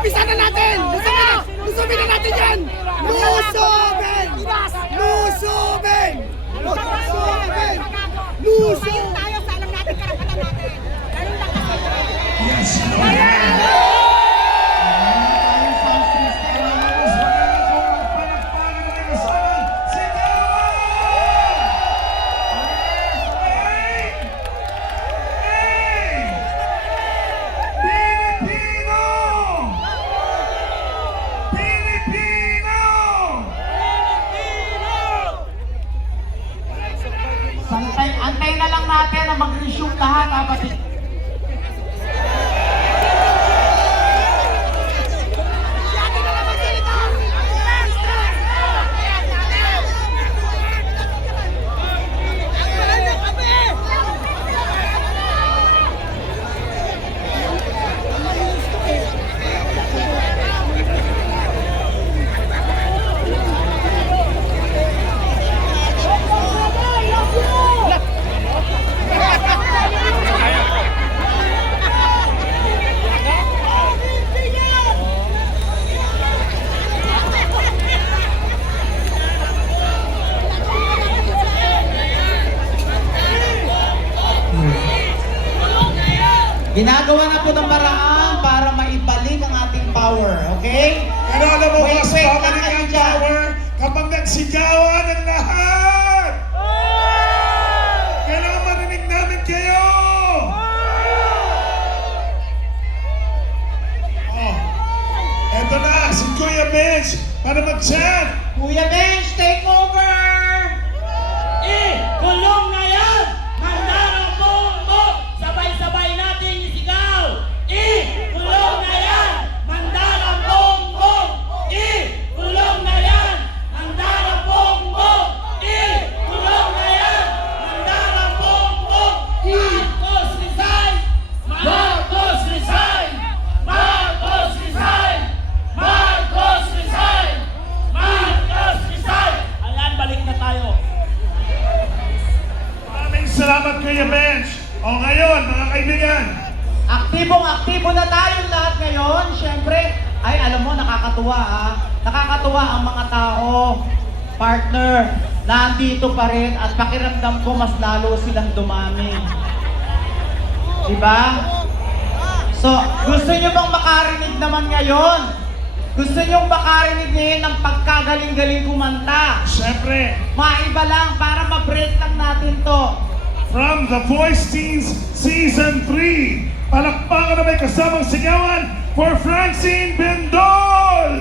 Umpisa na natin! Lusubin na natin yan! Lusubin! Lusubin! Lusubin! Lusubin! Tayo sa alam natin karapatan natin. Ganun lang kasi. Yes, Antay na lang natin na mag-resume lahat, kapatid. Ginagawa na po ng paraan para maibalik ang ating power, okay? Pero alam mo, Wait, mas wait, pabalik lang ang kayo dyan. power kapag nagsigawan ng lahat! Kailangan marinig namin kayo! Oh, eto na, si Kuya Bench para mag-chat! Kuya Bench, take over! Kulong na yan! Mandarang bombo! Sabay-sabay natin isigaw! Kulong na yan! Mandarang bombo! Kulong na yan! Mandarang bombo! Kulong na yan! Mandarang bombo! Marcos resign! Marcos resign! Marcos resign! Marcos resign! Marcos resign! Ayan, balik na tayo. Maraming salamat Kuya Bench! O ngayon, mga kaibigan, Aktibong-aktibo na tayong lahat ngayon. Siyempre, ay alam mo, nakakatuwa ha. Nakakatuwa ang mga tao, partner, nandito pa rin at pakiramdam ko mas lalo silang dumami. Diba? So, gusto nyo bang makarinig naman ngayon? Gusto nyo makarinig ngayon ng pagkagaling-galing kumanta? syempre, Maiba lang para ma-break lang natin to. from The Voice Teens Season 3, palakpakan na may kasamang sigawan for Francine Bendol!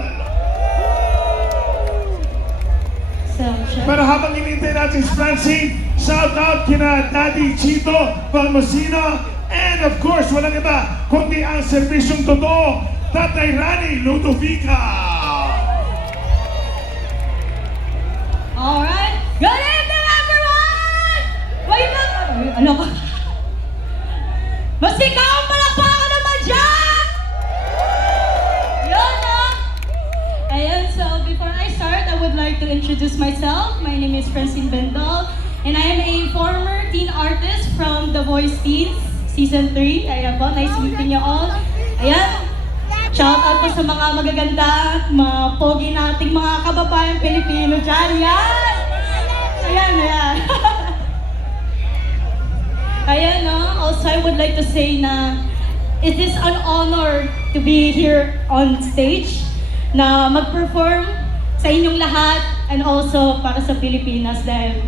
Pero habang inintay natin si Francine, shout out kina Daddy Chito Palmosino, and of course, walang iba, kundi ang serbisyong totoo, Tatay Rani Ludovica! Alright. Good evening, everyone! Wait lang. Ano ba? Masikaw ang palakpakan naman dyan! Yun na! Ayan, so before I start, I would like to introduce myself. My name is Francine Bendol, and I am a former teen artist from The Voice Teens Season 3. Ayan po, nice meeting you all. Ayan, shout out po sa mga magaganda, mga pogi nating mga kababayan Pilipino dyan. Yan! Ayan, ayan. Ayan, no? Also, I would like to say na it is an honor to be here on stage na mag-perform sa inyong lahat and also para sa Pilipinas dahil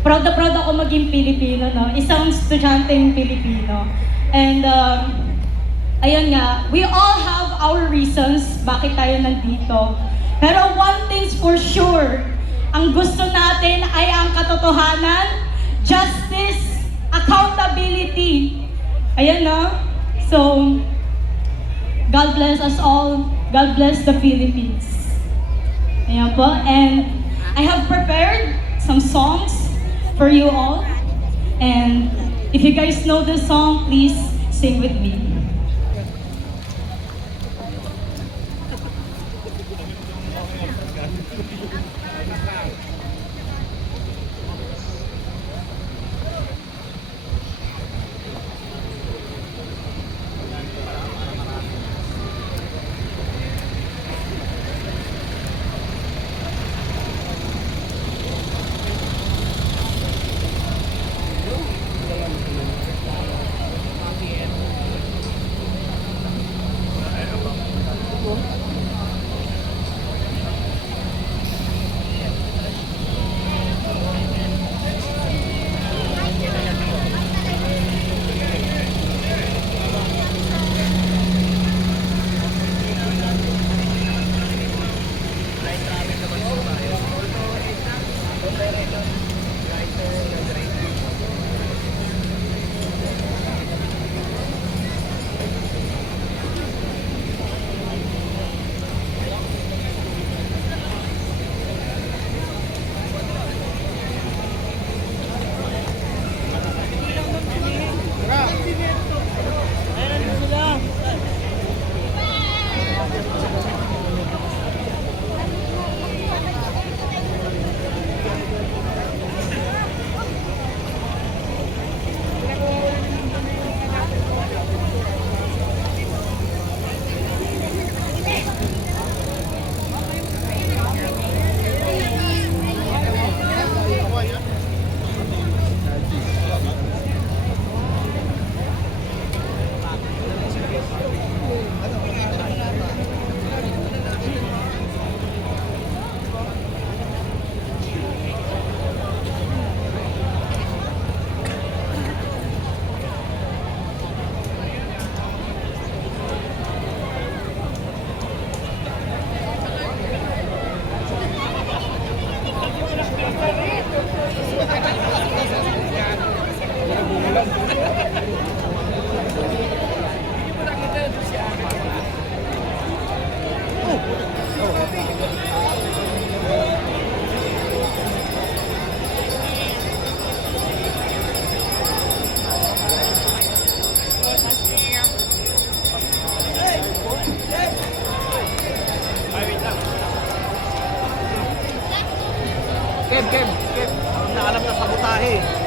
proud na proud ako maging Pilipino, no? Isang estudyanteng Pilipino. And ayun nga, we all have our reasons bakit tayo nandito. Pero one thing's for sure, ang gusto natin ay ang katotohanan, justice, accountability. Ayan no? So, God bless us all. God bless the Philippines. Ayan po. And I have prepared some songs for you all. And if you guys know this song, please sing with me. Kev. Alam na sabotahe.